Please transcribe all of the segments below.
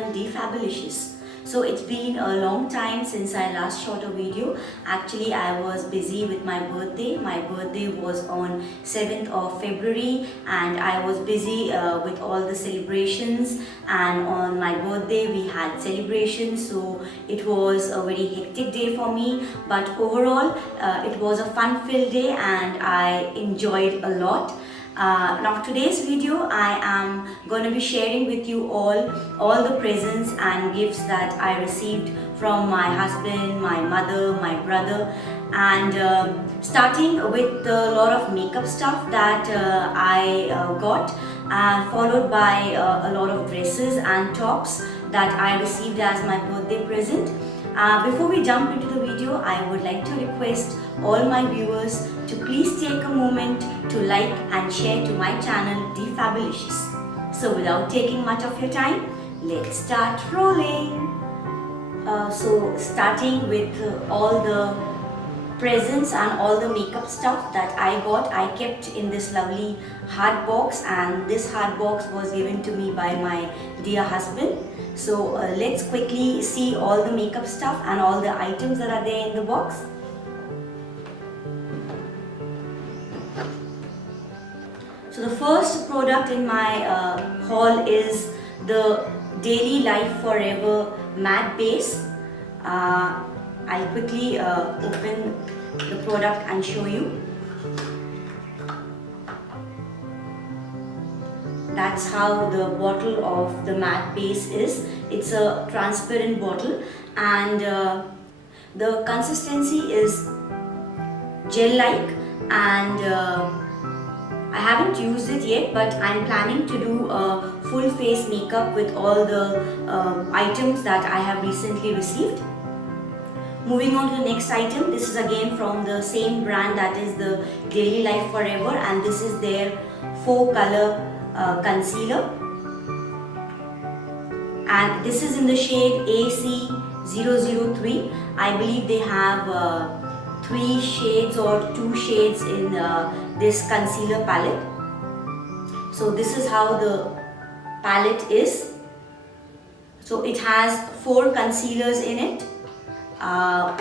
channel Fabulous. So it's been a long time since I last shot a video. Actually, I was busy with my birthday. My birthday was on 7th of February and I was busy with all the celebrations, and on my birthday we had celebrations, so it was a very hectic day for me, but overall it was a fun-filled day and I enjoyed a lot. Now today's video I am going to be sharing with you all the presents and gifts that I received from my husband, my mother, my brother, and starting with a lot of makeup stuff that I got, followed by a lot of dresses and tops that I received as my birthday present. Before we jump into the video, I would like to request all my viewers to please take a moment to like and share to my channel Fabulous. So without taking much of your time, let's start rolling. So starting with all the presents and all the makeup stuff that I got, I kept in this lovely hard box, and this hard box was given to me by my dear husband. So let's quickly see all the makeup stuff and all the items that are there in the box. So the first product in my haul is the Daily Life Forever matte base. I'll quickly open the product and show you. That's how the bottle of the matte base is. It's a transparent bottle, and the consistency is gel-like, and I haven't used it yet, but I'm planning to do a full face makeup with all the items that I have recently received. Moving on to the next item, this is again from the same brand, that is the Daily Life Forever, and this is their 4-color concealer, and this is in the shade AC003. I believe they have 3 shades or 2 shades in this concealer palette. So this is how the palette is. So it has 4 concealers in it.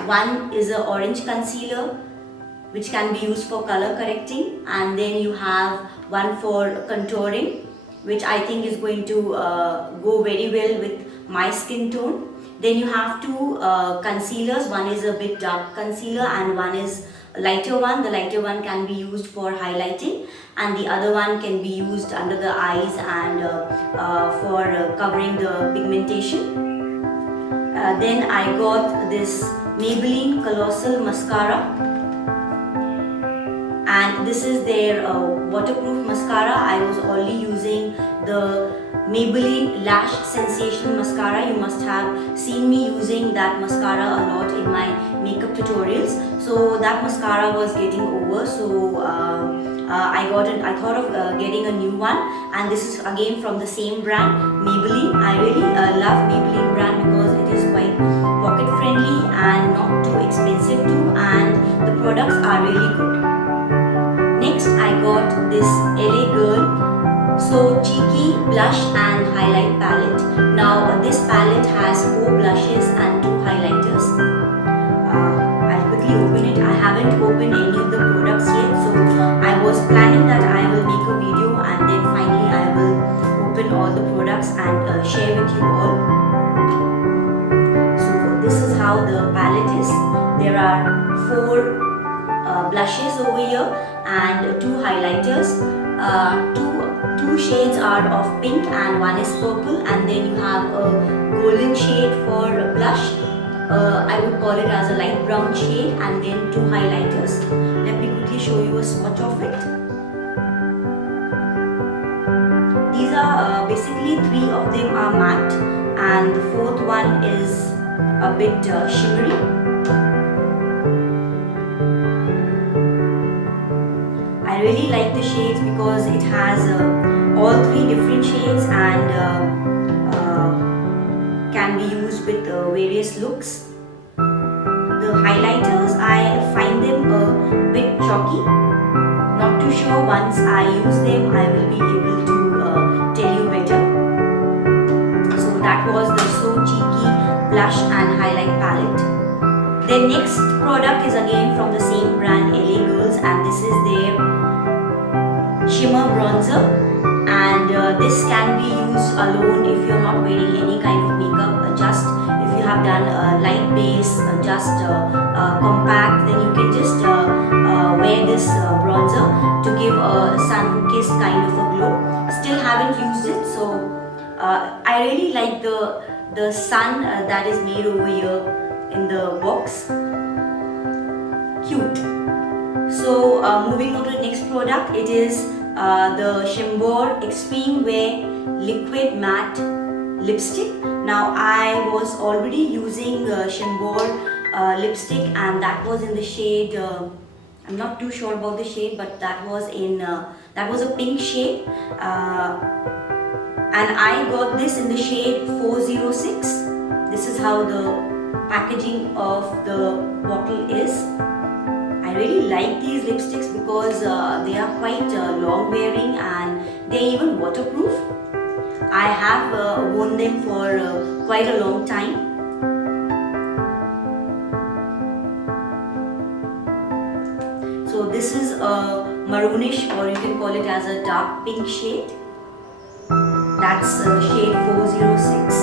One is an orange concealer which can be used for color correcting, and then you have one for contouring, which I think is going to go very well with my skin tone. Then you have 2 concealers. One is a bit dark concealer and one is a lighter one. The lighter one can be used for highlighting, and the other one can be used under the eyes and for covering the pigmentation. Then I got this Maybelline Colossal Mascara, and this is their waterproof mascara. I was only using the Maybelline Lash Sensational Mascara. You must have seen me using that mascara a lot in my makeup tutorials. So that mascara was getting over, so I thought of getting a new one, and this is again from the same brand, Maybelline. I really love Maybelline brand because it is quite pocket friendly and not too expensive too, and the products are really good. Next I got this LA Girl So Cheeky Blush and Highlight Palette. Now this palette has 4 blushes and 2 highlighters. I'll quickly open it. I haven't opened any of the products yet, so I was planning that I will make a video and then finally I will open all the products and share with you all. So this is how the palette is. There are 4 blushes over here and 2 highlighters. Two shades are of pink and one is purple, and then you have a golden shade for blush. I would call it as a light brown shade, and then 2 highlighters. Let me quickly show you a swatch of it. These are basically 3 of them are matte and the 4th one is a bit shimmery. I really like the shades because it has all 3 different shades and can be used with various looks. The highlighters, I find them a bit chalky. Not too sure, once I use them I will be able to tell you better. So that was the So Cheeky Blush and Highlight Palette. Their next product is again from the same brand, LA Girls, and this is their shimmer bronzer, and this can be used alone if you're not wearing any kind of makeup. Just if you have done a light base, just compact, then you can just wear this bronzer to give a sun-kissed kind of a glow. Still haven't used it, so I really like the sun that is made over here in the box. Cute. So moving on to the next product, it is the Shimbor Extreme Wear Liquid Matte Lipstick. Now I was already using Shimbor lipstick, and that was in the shade, I'm not too sure about the shade, but that was a pink shade, and I got this in the shade 406. This is how the packaging of the bottle is. I really like these lipsticks because they are quite long wearing and they are even waterproof. I have worn them for quite a long time. So this is a maroonish, or you can call it as a dark pink shade. That's shade 406.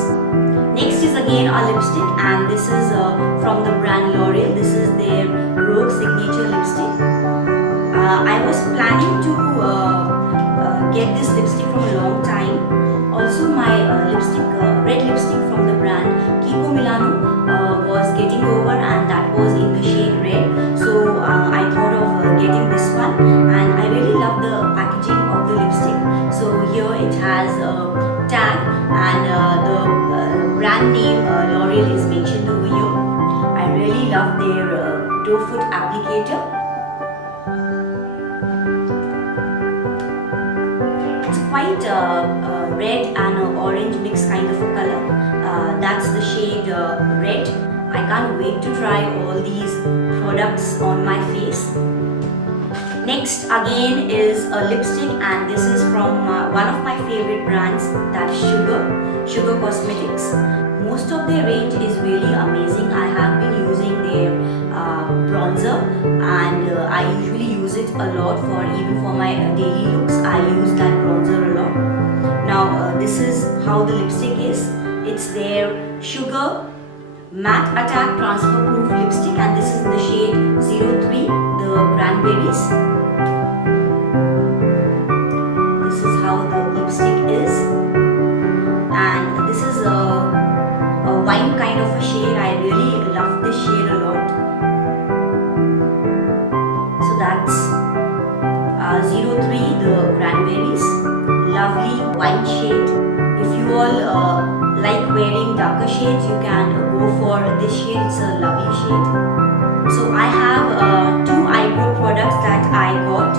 Next is again a lipstick, and this is from the brand L'Oreal. This is their Rogue Signature Lipstick. I was planning to get this lipstick from a long time. Also my red lipstick from the brand Kiko Milano was getting over, and that was in the shade red. So I thought of getting this one, and I really love the packaging of the lipstick. So here it has a tag, and the brand name L'Oreal is mentioned over here. I really love their doe foot applicator. It's quite red and orange mixed kind of a color. That's the shade red. I can't wait to try all these products on my face. Next again is a lipstick, and this is from one of my favorite brands, that's Sugar Cosmetics. Most of their range is really amazing. I have been using their bronzer, and I usually use it a lot even for my daily looks. I use that bronzer a lot. Now this is how the lipstick is. It's their Sugar Matte Attack Transfer Proof Lipstick, and this is in the shade 03, the Cranberries. This is how the lipstick is, and this is a wine kind of a shade. I really love this shade a lot. So that's 03, the Cranberries. Lovely wine shade. If you all like wearing darker shades, you can go for this shade. It's a lovely shade. So I have two eyebrow products that I got.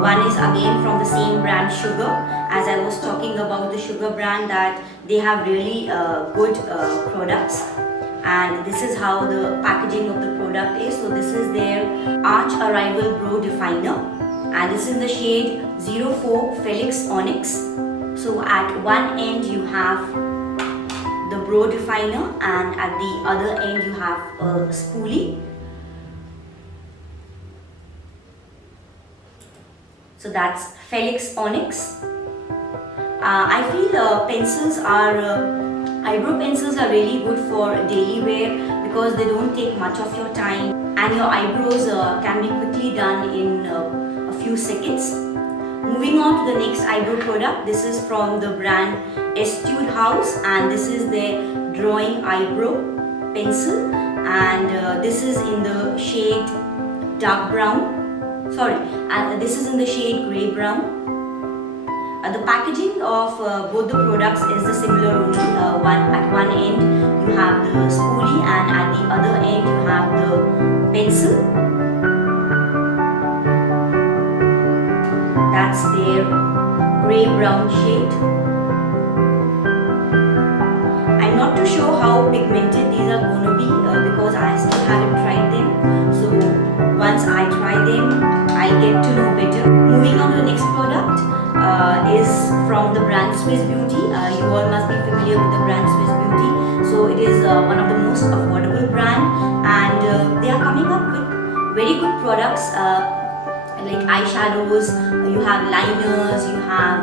One is again from the same brand Sugar. As I was talking about the Sugar brand, that they have really good products, and this is how the packaging of the product is. So this is their Arch Arrival Brow Definer, and this is in the shade 04 Felix Onyx. So at one end you have the brow definer, and at the other end you have a spoolie. So that's Felix Onyx. I feel eyebrow pencils are really good for daily wear because they don't take much of your time, and your eyebrows can be quickly done in a few seconds. Moving on to the next eyebrow product. This is from the brand Etude House, and this is their Drawing Eyebrow Pencil, and this is in the shade dark brown. And this is in the shade grey brown. The packaging of both the products is the similar only. At one end you have the spoolie, and at the other end you have the pencil. That's their grey brown shade. I'm not too sure how pigmented these are going to be because I still haven't tried them. So once I try them, I'll get to know better. Moving on to the next product. is from the brand Swiss Beauty. You all must be familiar with the brand Swiss Beauty. So it is one of the most affordable brand, and they are coming up with very good products like eyeshadows. You have liners, you have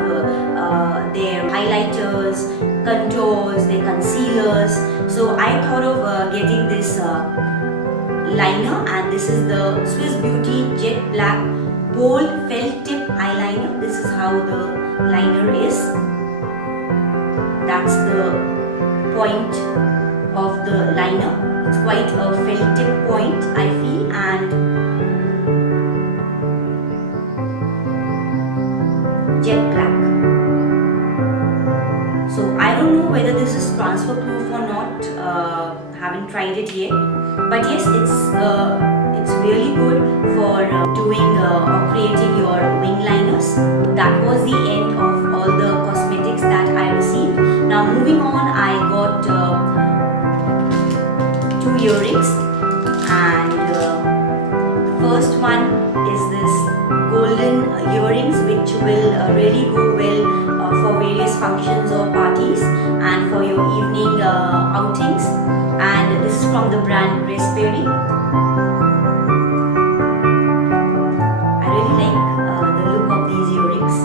their highlighters, contours, their concealers. So I thought of getting this liner, and this is the Swiss Beauty Jet Black Bold Felt Tip Eyeliner. This is how the liner is. That's the point of the liner. It's quite a felt tip point, I feel, and jet black. So I don't know whether this is transfer proof or not. Haven't tried it yet, but yes, it's really good for doing or creating your wing liners. That was the end of all the cosmetics that I received. Now moving on, I got 2 earrings, and the first one is this golden earrings, which will really go well for various functions or parties and for your evening outings. And this is from the brand Raspberry. I really like the look of these earrings.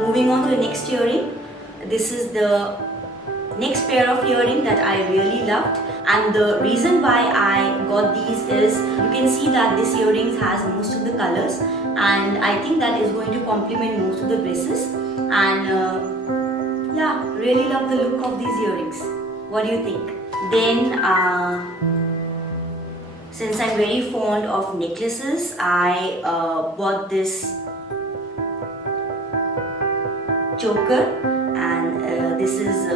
Moving on to the next earring. This is the next pair of earring that I really loved, and the reason why I got these is you can see that this earrings has most of the colors, and I think that is going to complement most of the dresses. And yeah, really love the look of these earrings. What do you think? Then since I'm very fond of necklaces, I bought this choker, and this is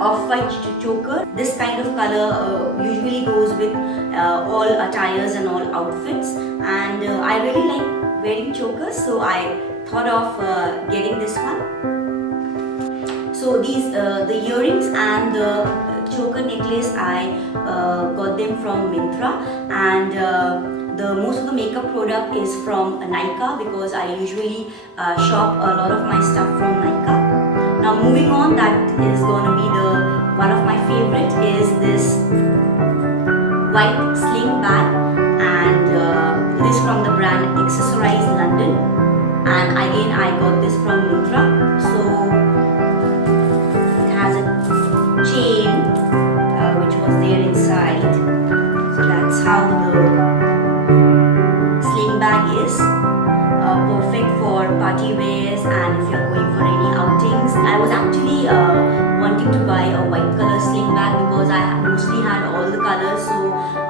off-white choker. This kind of color usually goes with all attires and all outfits, and I really like wearing chokers, so I thought of getting this one. So these the earrings and the choker necklace, I got them from Myntra, and the most of the makeup product is from Nykaa, because I usually shop a lot of my stuff from Nykaa. Now moving on, that is going to be the one of my favorite is this white sling bag, and it is from the brand Accessorize London, and again I got this from Myntra. So it has a chain which was there inside. So that's how the sling bag is. Perfect for party wears and if you're going for any outings. I was actually wanting to buy a white color sling bag because I mostly had all the colors. So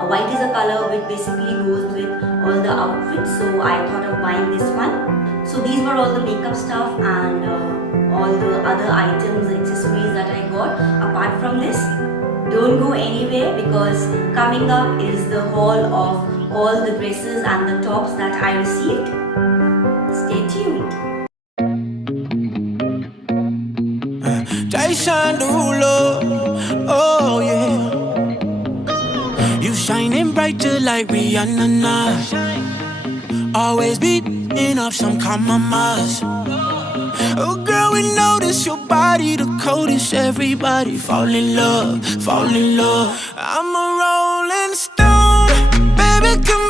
white is a color which basically goes with all the outfits. So I thought of buying this one. So these were all the makeup stuff and all the other items, accessories that I got. Apart from this, don't go anywhere because coming up is the haul of all the dresses and the tops that I received. Stay tuned. Jason Derulo, oh yeah. You shining brighter like Rihanna now. Always beating up some compromise. Oh girl, we notice your body the coldest. Everybody fall in love, fall in love. I'm a rolling stone, baby, come